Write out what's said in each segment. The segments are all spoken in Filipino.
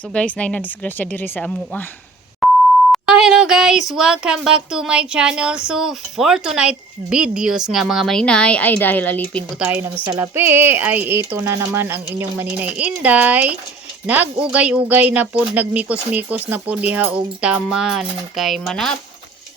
So guys, na disgrasya diri sa amua. Hello guys, welcome back to my channel. So for tonight videos nga mga maninay ay dahil alipin po tayo ng salapi ay ito na naman ang inyong maninay Inday. Nagugay-ugay na pod, nagmikos-mikos na pod diha og taman kay manap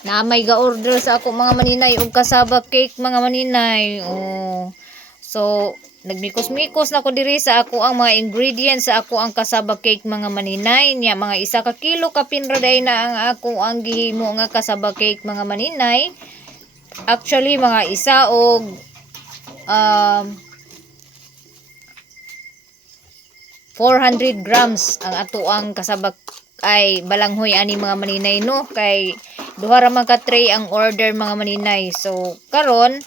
na may ga-order sa ako mga maninay og kasaba cake mga maninay. Oh. So nagmikos-mikos na ko diri sa ako ang mga ingredients sa ako ang kasaba cake mga maninay niya mga 1 ka kilo kapinra day na ang ako ang gihimo nga kasaba cake mga maninay. Actually mga isa og 400 grams ang ato ang kasaba ay balanghoy ani mga maninay no kay duha ra man ka tray ang order mga maninay. So karon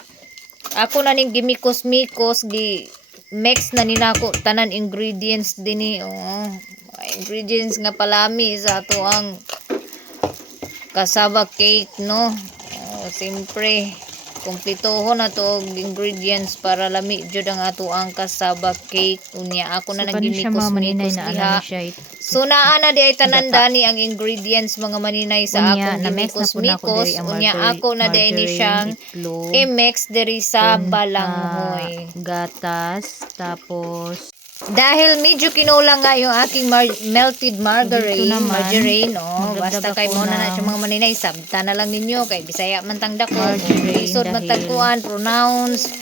ako na ning gimikos-mikos gi mix na nila ko tanan ingredients dinhi. Ingredients nga palami sa ato ang kasaba cake no. Siyempre kumpletohon na to og ingredients para lami jud ang ato ang kasaba cake. Unya ako na nagimikos-mikos diha. So naa na di ay tanan dani ang ingredients mga maninay sa akong gimikos-mikos. Unya ako na di ni siyang i-mix diri sa balanghoy. Gatas, tapos Dahil medyo kinulang nga yung aking melted margarine, basta kay mo na siya mga maninay, sabta na lang ninyo, kay Bisaya man tang dako, isod man tagkuan, pronounce,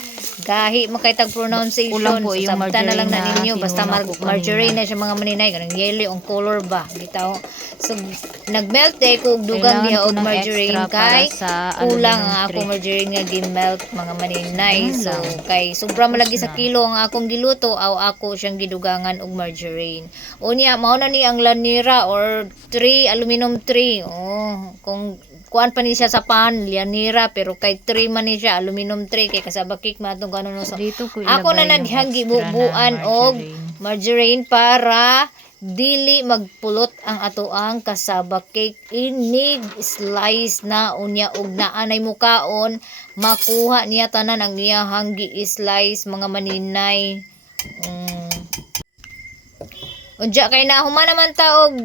gahi makaytag pronunciation, so sabta na lang na ninyo, basta margarine na siya mga maninay, kanang yellow ang color ba, bitaw. So, nagmelt ko og dugang diha og margarine kay kulang ang ako margarine nga gimelt mga maninay. So, kay sobra malagi sa kilo ang akong giluto, aw ako siyang gidugangan og margarine. Unya mao na ni ang lanira or tray, aluminum tray. Kung kuan pa ni siya sa pan, lanira, pero kay tray man ni siya, aluminum tray kay kasaba cake matong kanon so. Ako na naghang gibubuan og margarine para dili magpulot ang ato ang kasaba cake. Inig slice na unya og naanay mukaon makuha niya tanan ang iyahang gi-slice mga maninay. Unja kay nahuman naman ta og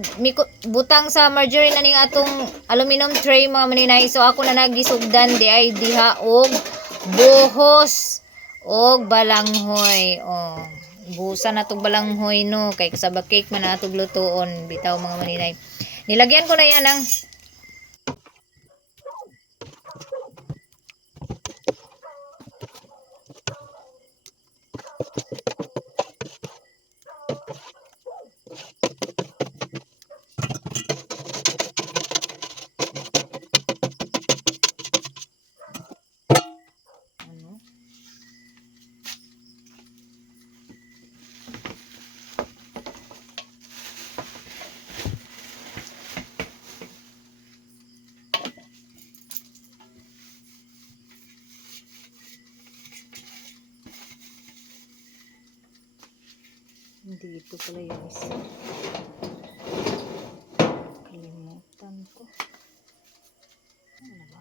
butang sa margarine aning atong aluminum tray mga maninay. So ako na nagisugdan di ay diha og buhos og balanghoy. Busa na tong balanghoy no kay kasaba cake man na atong lutoon bitaw mga maninay. Nilagyan ko na yan ng hindi ito pala yung isa. Kalimutan ko. Ano ba?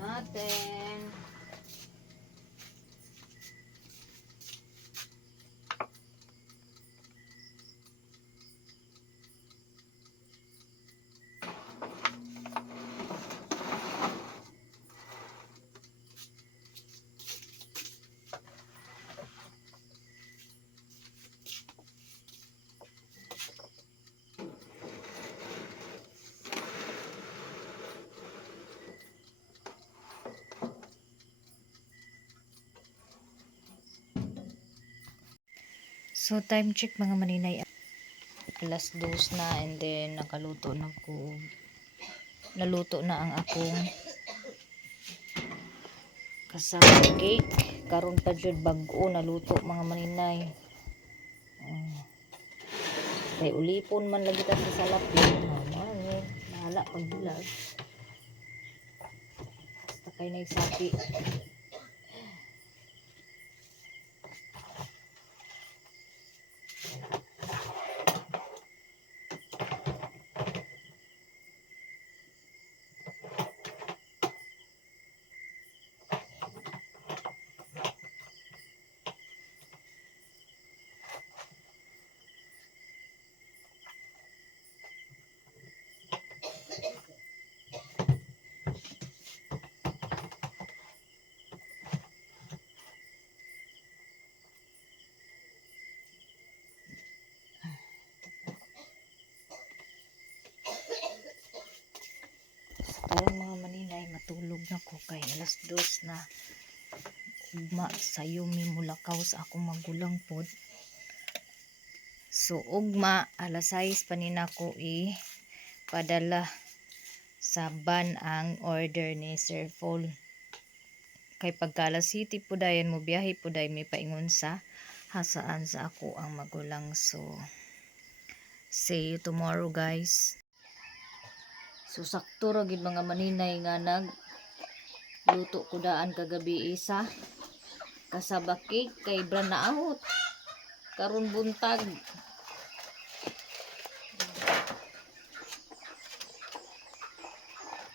Natin. so time check mga maninay. Alas 2 na and then nakaluto na ko. Naluto na ang akong kasaba cake. Karon pa jud bag-o naluto mga maninay. Kay ulipon man lagi ta sa salapi. Nahala pag bulag. Basta kay nagsapi. Tulog na ko kay alas 2 na. Ugma sayo mi mulakaw sa akong magulang pod. So ugma alas 6 pa ni nako padala sa ban ang order ni Sir Paul. Kay pagka alas City po dayon mo biyahe po dayon may paingon sa hasaan sa ako ang magulang. So see you tomorrow guys. So sakto ra gid mga maninay nga luto ko daan kagabi isa kasaba cake kay branaot karon buntag.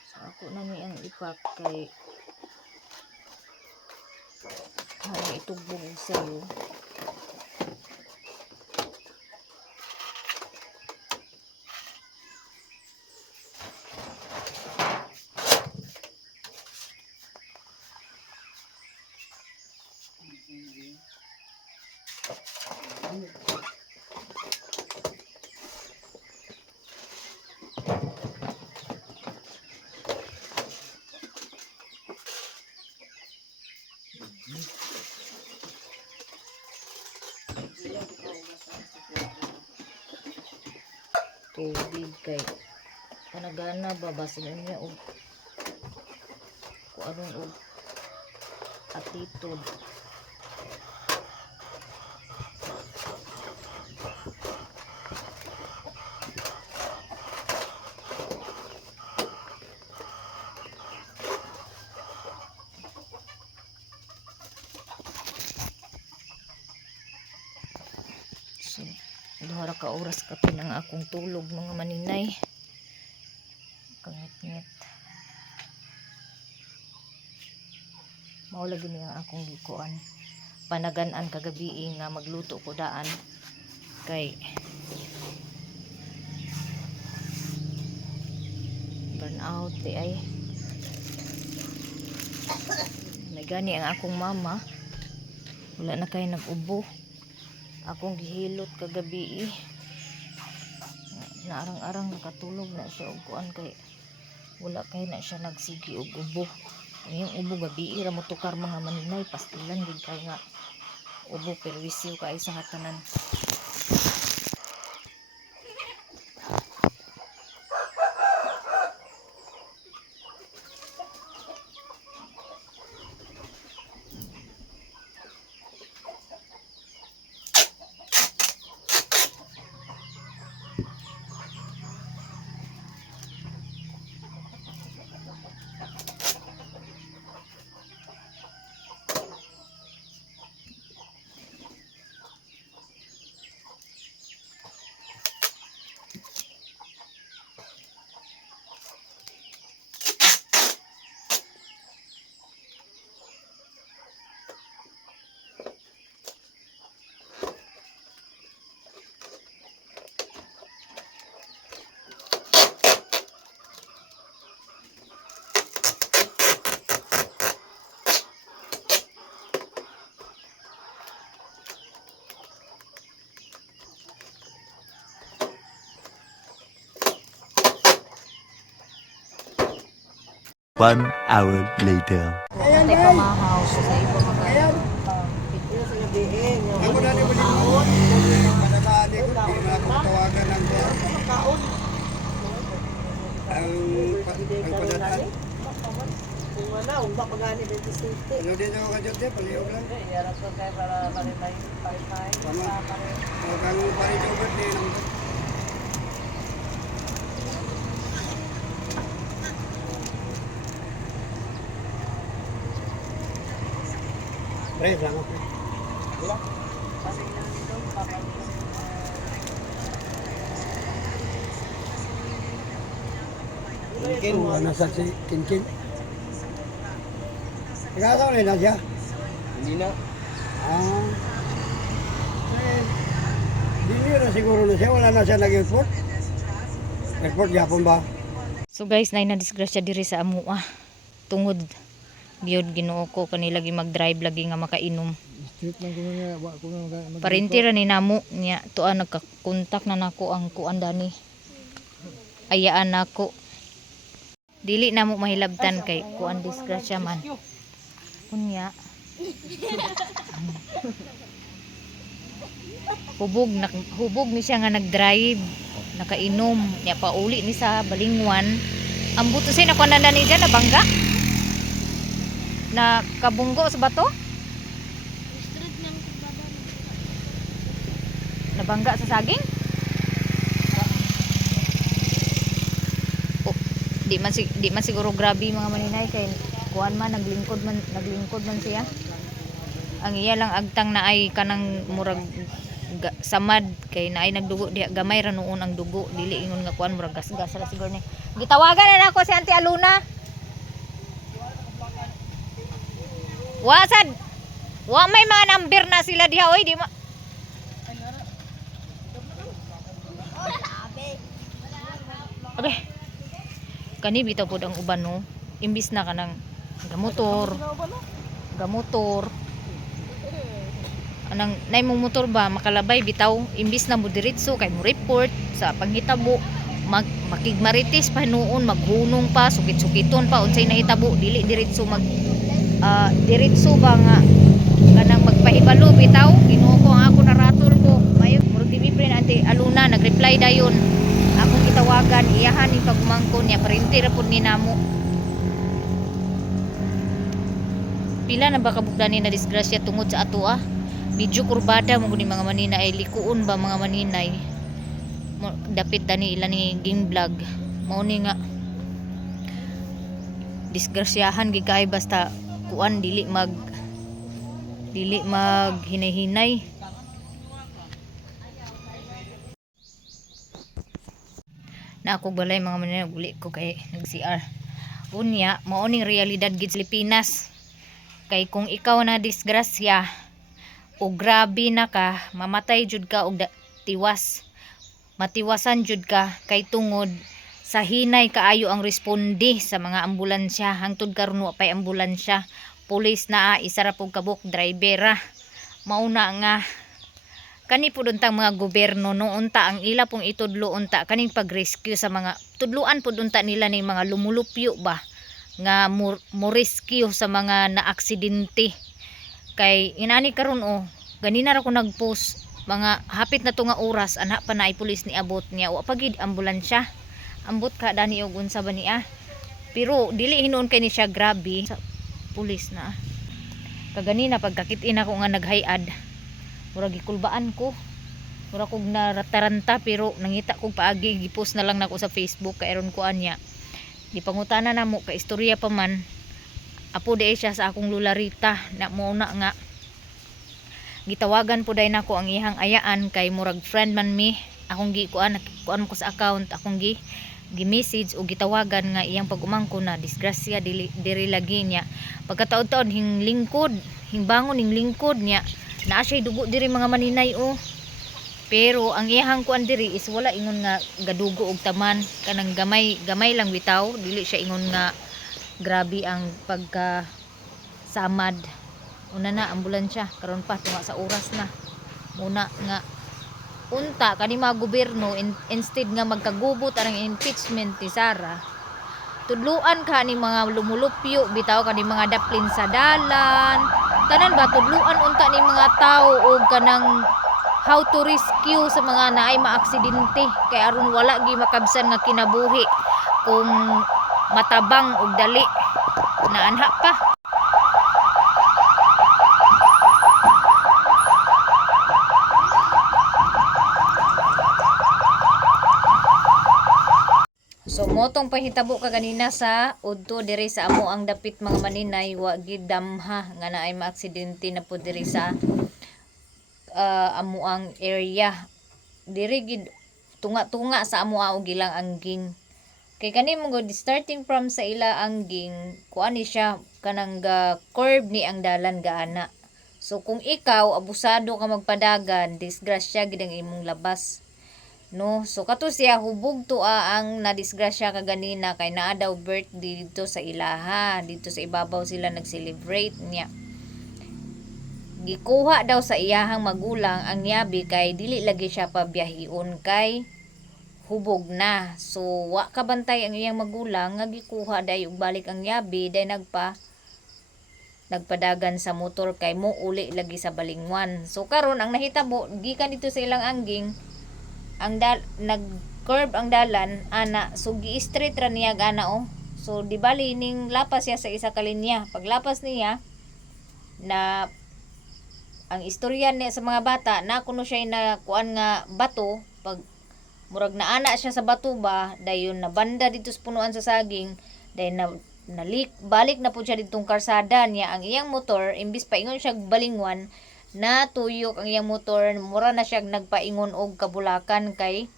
So ako na ni ang ipak kay hari itugbong sayo. Tubig kay panagana babasin niya og kung anong og attitude. So duha ka oras ka pinang akong tulog mga maninay. Kangit-ngit. Mao lagi ni ang akong gikuan. Panagan-an kagabi nga magluto ko daan kay burn out di ay. Nagani ang akong mama. Wala na kay nag-ubo. Akong gihilot kagabi naarang-arang nakatulog na siya og kuan kay wala kay na siya nagsigi og ubo. Yung ubo gabi ra mo tukar mga maninay pastilan gid kay nga ubo perwisyo kay sa hatanan. One hour later. Tay pamahaw sa iba mga Ako na ni Bulikon, panagali ko, di na akong tawagan ng ang padataan. Kung wala, umba pagani 27. Ano din ako kadyot din, palihog lang. Yarap ko kayo para marimay pay-pay. Tama. Huwag kang parijobot din. Pre, lang ako. Wala. Kinkin, nasa si Kinkin. Ikataw na siya? Hindi na. Hindi na siguro na siya. Wala na siya nag-report. Report yapon ba? So guys, nay na disgrasya diri sa amua. Tungod biyod Ginoo ko kanila gi mag-drive lagi nga makainom. Street lang ko nga, wa ko nga Parintira ni namo niya tuan nagka-contact na nako ang kuan dani. Ayaan nako. Dili na mo mahilabtan kay kuan disgrasya man. Kunya. Hubog ni siya nga nag-drive, nakainom, nya pauli ni sa balingwan. Ang buto say nakuha na ni dyan, nabangga. Na kabunggo sa bato. Nabangga sa saging. Oh, di man siguro grabe mga maninay kay kuan man naglingkod man siya. Ang iya lang agtang na ay kanang murag samad kay naay nagdugo diha gamay ra noon ang dugo dili ingon nga kuan murag gasgas ra siguro ni. Gitawagan na nako si Auntie Aluna. Wasad. Wa may mga number na sila diha oy di ma. Okay. Kani bitaw pod ang uban no. Imbis na kanang gamotor. Anang nay mong motor ba makalabay bitaw imbis na mo diretso kay mo report sa panghitabo makigmarites pa noon maghunong pa sukit-sukiton pa unsay nahitabo dili diretso diretso ba nga kanang magpahibalo bitaw Ginoo ko ang ako naratol ko mayo murag dibibri na Auntie Aluna nagreply dayon akong gitawagan iyahan ni pagmangkon niya parinti ra pud ni namo. Pila na ba kabugdan ni na disgrasya tungod sa ato Medyo kurbada mo ni mga maninay likuon ba mga maninay. Dapit dani ila ni ging vlog. Mao ni nga disgrasyahan gid kay basta kuan dili mag hinay-hinay. Na ako balay mga maninay uli ko kay nag-CR. Unya mao ning realidad gid sa Pilipinas. Kay kung ikaw na disgrasya o grabe na ka mamatay jud ka og matiwasan jud ka kay tungod sa hinay kaayo ang responde sa mga ambulansya hangtod karon wa pay ambulansya pulis na isa ra pug kabuk drivera mauna nga kani pud untang mga gobyerno no unta ang ila pong itudlo unta kaning pag-rescue sa mga tudluan pud unta nila ning mga lumulupyo ba nga mo rescue sa mga naaksidente. Kay inani karon ganina ra ko nagpost mga hapit na to nga oras ana pa na ay pulis ni abot niya wa pagid ambulansya ambot ka dani og unsa ba niya pero dili hinuon kay ni siya grabe sa pulis na kaganina pagkakit-in ako nga naghayad murag gikulbaan ko murag kog narataranta pero nangita kog paagi gipost na lang nako sa Facebook kay aron ko anya gipangutana namo ka istorya pa man apo di siya sa akong lularita na mo na nga gitawagan po day nako ang ihang ayaan kay murag friend man mi akong kuan ko sa account akong gi-message o gitawagan nga iyang pag-umangko na disgrasya diri lagi niya pagkataon-taon hingbangon ning lingkod niya naa siya dugo diri mga maninay pero ang iyang kuan diri is wala ingon nga gadugo og taman kanang gamay lang bitaw dili siya ingon nga grabe ang pagka samad una na ambulansya karon pa tunga sa oras na muna nga unta kani mga gobyerno instead nga magkagubot ang impeachment ni Sara tudluan ka ni mga lumulupyo bitaw kani mga daplin sa dalan tanan ba tudluan unta ni mga tao og kanang how to rescue sa mga naay maaksidente kay aron wala gi makabsan nga kinabuhi kung matabang og dali naanha pa. So motong pahitabo ka kanina sa udto diri sa amo ang dapit mga maninay wa gid damha nga naay maaksidente na po diri sa amo ang area diri gid tunga-tunga sa amo og ilang angging kay kani mo gud starting from sa ila angging kuan ni siya kanang curve ni ang dalan gaana so kung ikaw abusado ka magpadagan disgrasya gid ang imong labas no so kato siya hubog to ang nadisgrasya kaganina kay naa daw birthday dito sa ilaha dito sa ibabaw sila nag-celebrate niya gikuha daw sa iyahang magulang ang niyabi kay dili lagi siya pabiyahion kay hubog na. So wa kabantay ang iyang magulang nga gikuha day og balik ang yabi day nagpadagan sa motor kay mo uli lagi sa balingwan. So karon ang nahitabo gikan dito sa ilang angging nag-curve ang dalan ana so gi-straight ra niya ana oh. So di bali ning lapas siya sa isa ka linya. Paglapas niya na ang istorya niya sa mga bata na kuno siya na kuan nga bato pag murag na ana siya sa bato ba dayon na banda dito sa punuan sa saging dayon na balik na po siya ditong karsada niya ang iyang motor imbis paingon siya balingwan na tuyok ang iyang motor mura na siya nagpaingon og kabulakan kay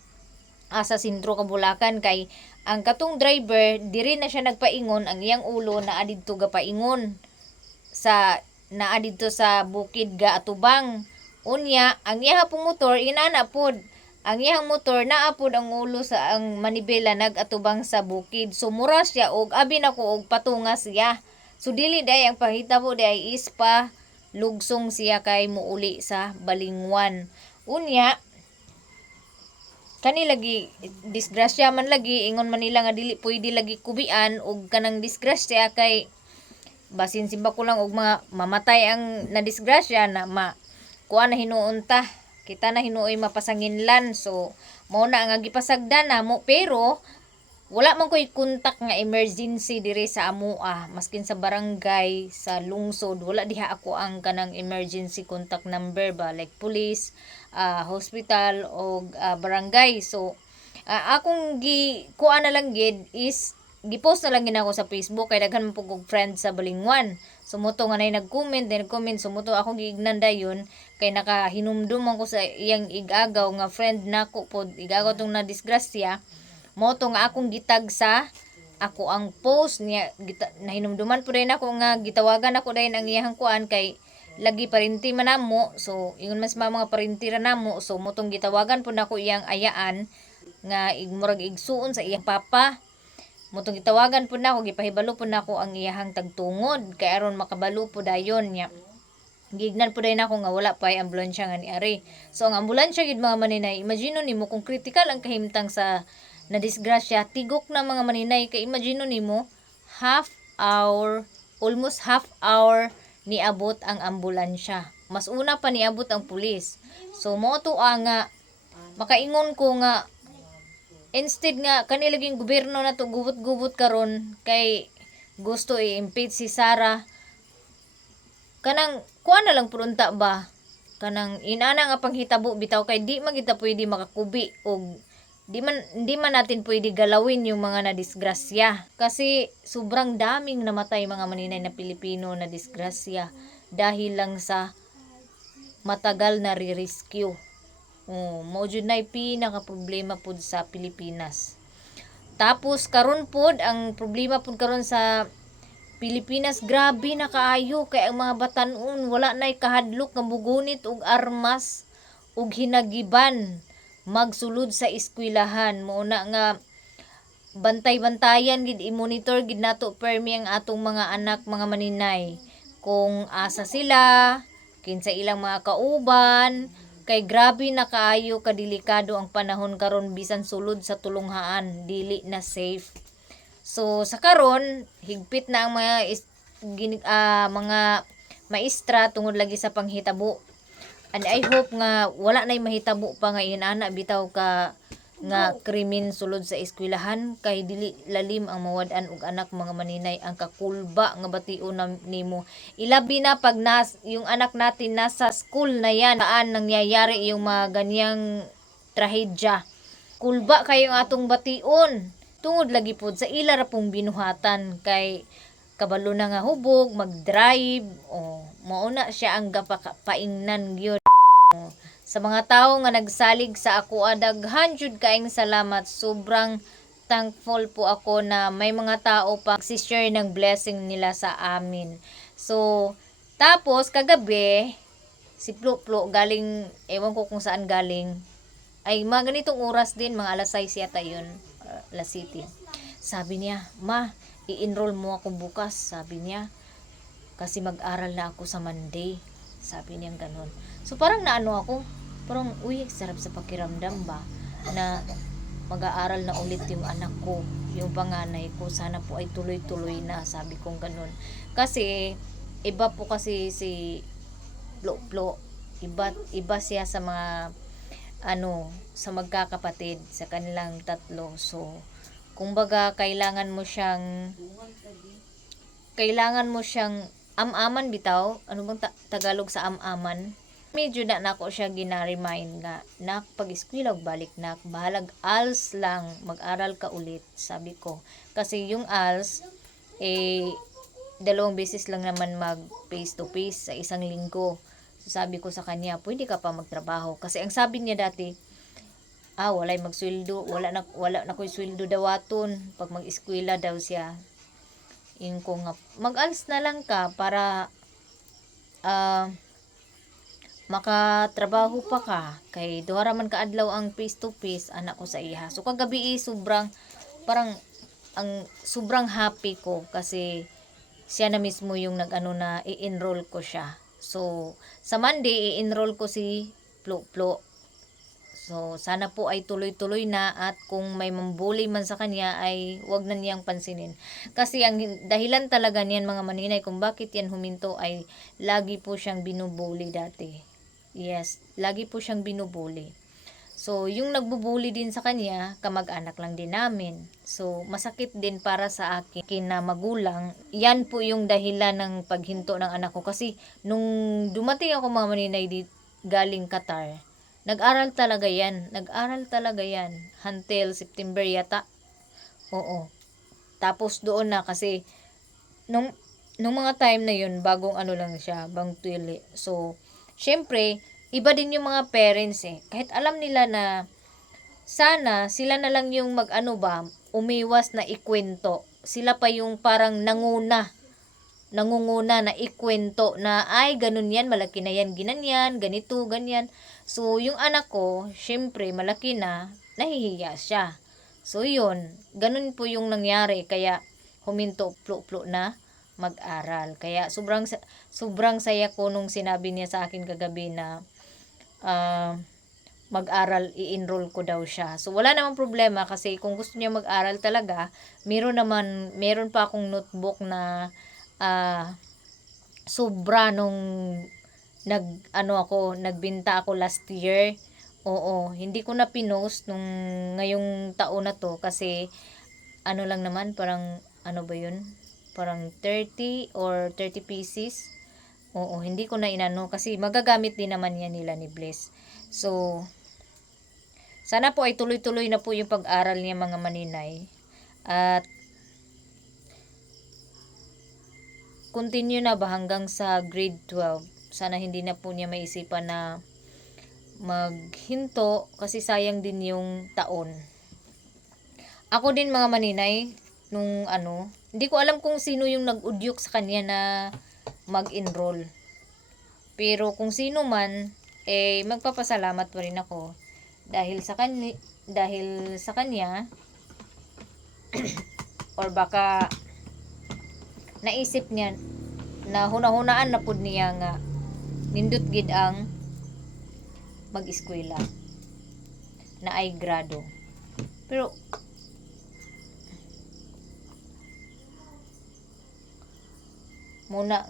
asa sentro kabulakan kay ang katong driver diri na siya nagpaingon ang iyang ulo na adidto gapaingon sa naa dito sa bukid ga atubang unya ang iyang pong motor inana pod ang iyang motor naa pod ang ulo sa ang manibela nagatubang sa bukid so mura siya og abi na ko og patungas siya so dili day ang pahitabo day is pa lugsong siya kay muuli sa balingwan unya kani lagi disgrasya man lagi ingon man nila nga dili pwede lagi kubian og kanang disgrasya kay basin simba ko lang og mga mamatay ang nadisgrasya na kuha na hinuon ta kita na hinuoy mapasanginlan so mao na nga gipasagdan namo pero wala man koy kontak nga emergency dire sa amoa maskin sa barangay sa lungsod wala diha ako ang kanang emergency contact number ba like police hospital o barangay so akong kuha na lang gid is gipost na lang gid ako sa Facebook kay daghan man pug og friend sa balingwan sumuto nga nay nag-comment sumuto ako giignan dayon kay nakahinumdum ako sa iyang igagaw nga friend nako pod igagaw tong na disgrasya mo to nga akong gitag sa ako ang post niya nahinumduman po rin ako nga gitawagan ako dayon ang iyang kuan kay lagi parinti man namo so ingon mas mga parinti ra namo so mo tong gitawagan po nako iyang ayaan nga murag igsuon sa iyang papa mo tong gitawagan po nako gipahibalo po nako ang iyang tagtungod kay aron makabalo po dayon niya gignan po dayon ako nga wala pa ay ambulansya nga niari so ang ambulansya gid mga maninay imagine nimo kung critical ang kahimtang sa na disgrasya tigok na mga maninay kay imagine nimo almost half hour niabot ang ambulansya mas una pa niabot ang pulis so mo to nga makaingon ko nga instead nga kanilaging gobyerno na to gubot-gubot karon kay gusto i-impeach si Sara kanang kuha na lang purunta ba kanang inana nga panghitabo bitaw kay di magita pwede makakubi og di man natin pwede galawin yung mga nadisgrasya kasi sobrang daming namatay mga maninay na Pilipino na disgrasya dahil lang sa matagal na re-rescue mao jud nay pinaka problema pud sa Pilipinas tapos karon pod ang problema pud karon sa Pilipinas grabe na kaayo kay ang mga batan-on wala nay kahadlok nga mugunit og armas ug hinagiban magsulod sa eskwelahan mo na nga bantay-bantayan gid i-monitor gid nato permi ang atong mga anak mga maninay kung asa sila kinsa ilang mga kauban kay grabe na kaayo kadelikado ang panahon karon bisan sulod sa tulunghaan dili na safe so sa karon higpit na ang mga maestra tungod lagi sa panghitabo. And I hope nga wala nay mahitabo pa nga inana bitaw ka nga krimen sulod sa eskwelahan kay dili lalim ang mawad-an og anak mga maninay ang kakulba nga bation nimo ilabi na pag yung anak natin nasa school na yan saan nangyayari yung mga ganyang trahedya kulba kayo ang atong bation tungod lagi pod sa ila ra pong binuhatan kay kabalo na nga hubog mag-drive mauna siya ang paingnan gyud sa mga tao nga nagsalig sa ako daghan jud kaayong salamat sobrang thankful po ako na may mga tao pa share ng blessing nila sa amin so tapos kagabi si Plo galing ewan ko kung saan galing ay mga ganitong oras din mga alas 6 yata yun alas 7 sabi niya ma i-enroll mo ako bukas sabi niya kasi mag-aral na ako sa Monday sabi niya ganon so parang naano ako parang uy sarap sa pakiramdam ba na mag-aaral na ulit yung anak ko, yung panganay ko, sana po ay tuloy-tuloy na, sabi kong ganun. Kasi iba po kasi si Plo, iba siya sa mga sa magkakapatid, sa kanilang tatlo. So kumbaga kailangan mo siyang am-aman bitaw. Ano bang Tagalog sa am-aman? Medyo na nako siya gina-remind nga, nak, pag eskwela balik nak, bahalag ALS lang, mag-aral ka ulit, sabi ko. Kasi yung ALS, 2 beses lang naman mag face to face sa isang linggo. So, sabi ko sa kanya, pwede ka pa magtrabaho. Kasi ang sabi niya dati, walay magsweldo, wala na ko'y sweldo daw aton pag mag-eskwela daw siya. Yung ko nga, mag-ALS na lang ka para makatrabaho pa ka, kay duha ra man ka adlaw ang face to face anak ko sa iha. So kagabi sobrang sobrang happy ko kasi siya na mismo yung na i-enroll ko siya. So sa Monday i-enroll ko si Plo. So sana po ay tuloy-tuloy na, at kung may mambully man sa kanya ay wag na niyang pansinin. Kasi ang dahilan talaga niyan mga maninay kung bakit yan huminto ay lagi po siyang binubully dati. Yes, lagi po siyang binubully. So, yung nagbubully din sa kanya, kamag-anak lang din namin. So, masakit din para sa akin na magulang. Yan po yung dahilan ng paghinto ng anak ko. Kasi, nung dumating ako mga maninay galing Qatar, nag-aral talaga yan. Until September yata. Oo. Tapos doon na kasi, nung mga time na yun, bagong lang siya, bang tuili. So, syempre, iba din yung mga parents Kahit alam nila na sana sila na lang yung umiwas na ikwento. Sila pa yung parang nangunguna na ikwento na ay ganun yan, malaki na yan, ginanyan, ganito, ganyan. So, yung anak ko, syempre, malaki na, nahihiya siya. So, yun, ganun po yung nangyari. Kaya, huminto Plo na mag-aral. Kaya sobrang saya ko nung sinabi niya sa akin kagabi na mag-aral, i-enroll ko daw siya. So wala namang problema kasi kung gusto niya mag-aral talaga, meron pa akong notebook na sobra nung nagbenta ako last year. Oo, hindi ko na pinost nung ngayong taon na to kasi lang naman, parang ba yun? Parang 30 or 30 pieces. Oo, hindi ko na inano kasi magagamit din naman yan nila ni Bliss. So, sana po ay tuloy-tuloy na po yung pag-aral niya mga maninay. At continue na ba hanggang sa grade 12. Sana hindi na po niya maisipan na maghinto kasi sayang din yung taon. Ako din mga maninay, nung hindi ko alam kung sino yung nag-udyok sa kanya na mag-enroll. Pero kung sino man, magpapasalamat pa rin ako dahil sa kanya or baka naisip niya na hunahunaan na pud niya nga nindot gid ang mag-eskwela na ay grado. Pero muna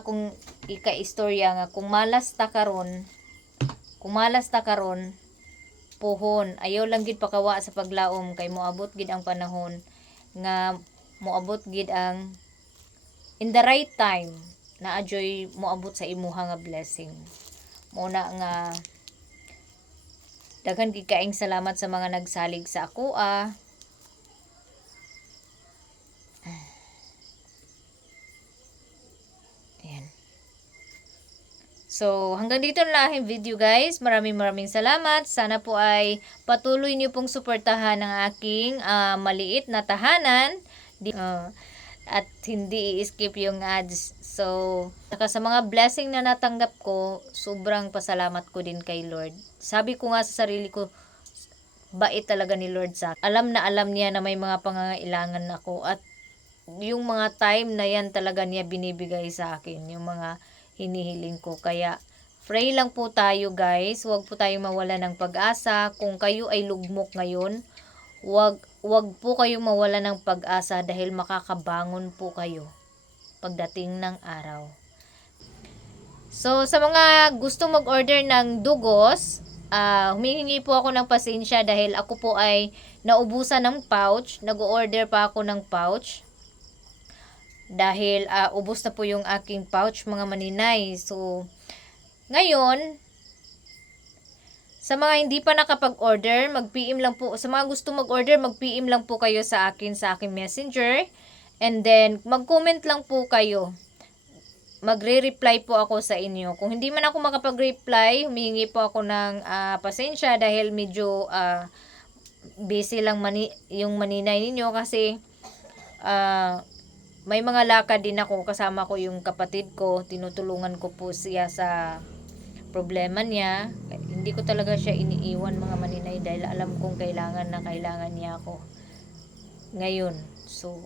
akong ika-istorya nga kung malas ta karon pohon, ayaw lang gid pakawa sa paglaom kay moabot gid ang panahon nga moabot gid ang in the right time na adjoy moabot sa imuha nga blessing. Muna nga daghan gid kaayong salamat sa mga nagsalig sa ako So, hanggang dito na lang aking video guys. Maraming salamat. Sana po ay patuloy niyo pong suportahan ang aking maliit na tahanan. At hindi i-skip yung ads. So, saka sa mga blessing na natanggap ko, sobrang pasalamat ko din kay Lord. Sabi ko nga sa sarili ko, bait talaga ni Lord sa akin. Alam niya na may mga pangangailangan ako. At yung mga time na yan talaga niya binibigay sa akin. Yung mga hinihiling ko. Kaya Pray lang po tayo guys, huwag po tayong mawala ng pag-asa. Kung kayo ay lugmok ngayon, wag po kayong mawala ng pag-asa dahil makakabangon po kayo pagdating ng araw. So, sa mga gusto mag-order ng dugos, humihingi po ako ng pasensya dahil ako po ay naubusan ng pouch. Nag-order pa ako ng pouch. Dahil ubos na po yung aking pouch mga maninay. So, ngayon, sa mga hindi pa nakapag-order, mag-PM lang po. Sa mga gusto mag-order, mag-PM lang po kayo sa akin, sa aking messenger. And then, mag-comment lang po kayo. Magre-reply po ako sa inyo. Kung hindi man ako makapag-reply, humihingi po ako ng pasensya dahil medyo busy lang yung maninay ninyo kasi may mga lakad din ako. Kasama ko yung kapatid ko. Tinutulungan ko po siya sa problema niya. Hindi ko talaga siya iniiwan mga maninay dahil alam kong kailangan niya ako ngayon. So,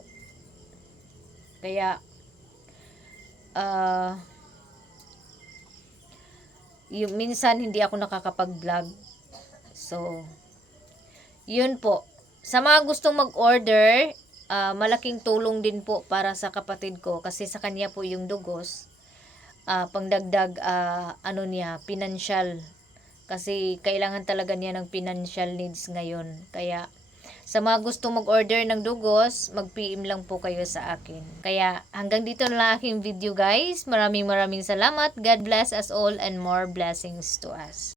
kaya yung minsan hindi ako nakakapag-vlog. So, yun po. Sa mga gustong mag-order, malaking tulong din po para sa kapatid ko kasi sa kanya po yung dugos. Pangdagdag financial kasi kailangan talaga niya ng financial needs ngayon. Kaya sa mga gusto mag-order ng dugos, mag-PM lang po kayo sa akin. Kaya hanggang dito na lang aking video guys. Maraming salamat. God bless us all and more blessings to us.